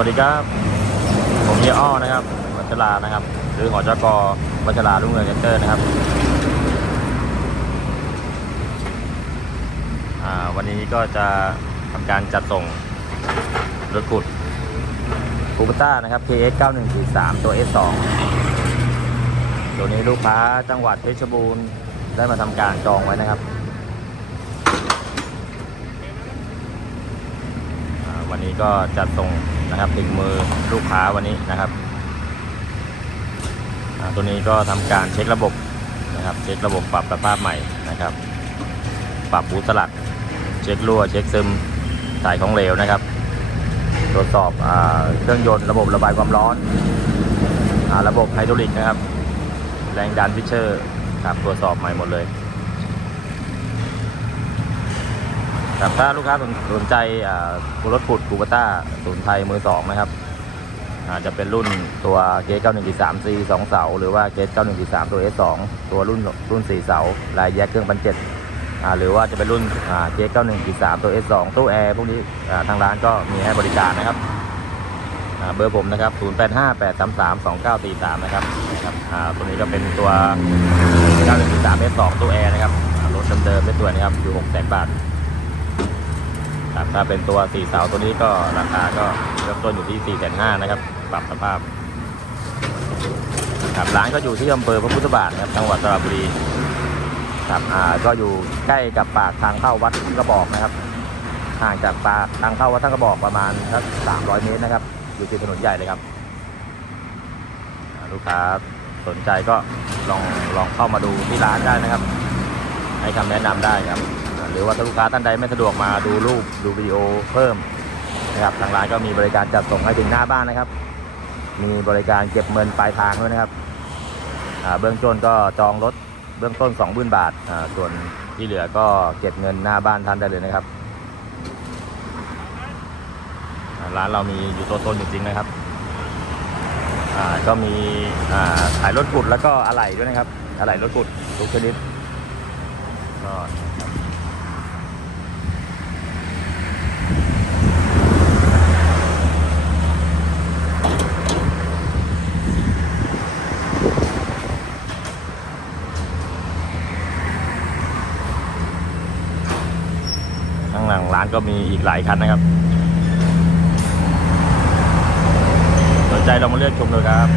วัสดีครับ ผมเฮียอ้อนะครับวัชรานะครับ หรือหอจกวัชรารุ่งเรืองเจนเตอร์นะครับอ่าวันนี้ก็จะทำการจัดส่งรถขุดคูปต้านะครับ KX 9143ตัว S2 ตัวนี้ลูกค้าจังหวัดเพชรบูรณ์ได้มาทำการจองไว้นะครับอ่าวันนี้ก็จัดส่ง นะครับถึงมือลูกค้าวันนี้นะครับตัวนี้ก็ทำการเช็คระบบนะครับ เช็คระบบปรับสภาพใหม่นะครับ ปรับบูสลัก เช็ครั่ว เช็คซึมสายของเหลวนะครับ ตรวจสอบอเครื่องยนต์ระบบระบายความร้อนอระบบไฮดรอลิกนะครับ แรงดันฟิชเชอร์ครับตรวจสอบใหม่หมดเลย ครับถ้าลูกค้าสนสนใจรถขุดคูปต้าศูนย์ไทยมือสองนะครับอาจจะเป็นรุ่นตัวเกต9143 C 2 เสา หรือว่าเกต9143 ตัว S2 ตัวรุ่นรุ่น 4 เสา ลายแยกเครื่องพันเจ็ดหรือว่าจะเป็นรุ่นเกต9143 ตัว S2 ตู้แอร์พวกนี้ทางร้านก็มีให้บริการนะครับเบอร์ผมนะครับ 0858332943 นะครับนะครับอ่าตัวนี้ก็เป็นตัว9143 S2 ตู้แอร์นะครับ รถเดิมๆไม่สวยนะครับ อยู่600,000บาท ครับถ้าเป็นตัวสี่เสาตัวนี้ก็ราคาก็เริ่มต้นอยู่ที่4ี่แสนห้านะครับ ปรับสภาพครับร้านก็อยู่ที่อำเภอพระพุทธบาทนะครับจังหวัดสระบุรีครับอ่าก็อยู่ใกล้กับปากทางเข้าวัดท่านกระบอกนะครับห่างจากปากทางเข้าวัดท่านกระบอกประมาณสักสามร้อยเมตรนะครับ อยู่ติดถนนใหญ่เลยครับ ลูกค้าสนใจก็ลองลองเข้ามาดูที่ร้านได้นะครับ ให้คำแนะนำได้ครับ หรือว่าลูกค้าท่านใดไม่สะดวกมาดูรูปดูวิดีโอเพิ่มนะครับทางร้านก็มีบริการจัดส่งให้ถึงหน้าบ้านนะครับ มีบริการเก็บเงินปลายทางด้วยนะครับเบื้องต้นก็จองรถเบื้องต้น2 0,000บาทส่วนที่เหลือก็เก็บเงินหน้าบ้านท่านได้เลยนะครับ ร้านเรามีอยู่ตัวตนจริงๆนะครับก็มีอ่าขายรถกุดแล้วก็อะไหล่ด้วยนะครับอะไหล่รถกุดทุกชนิดก็ หลังร้านก็มีอีกหลายคันนะครับสนใจลองมาเลือกชมดูครับ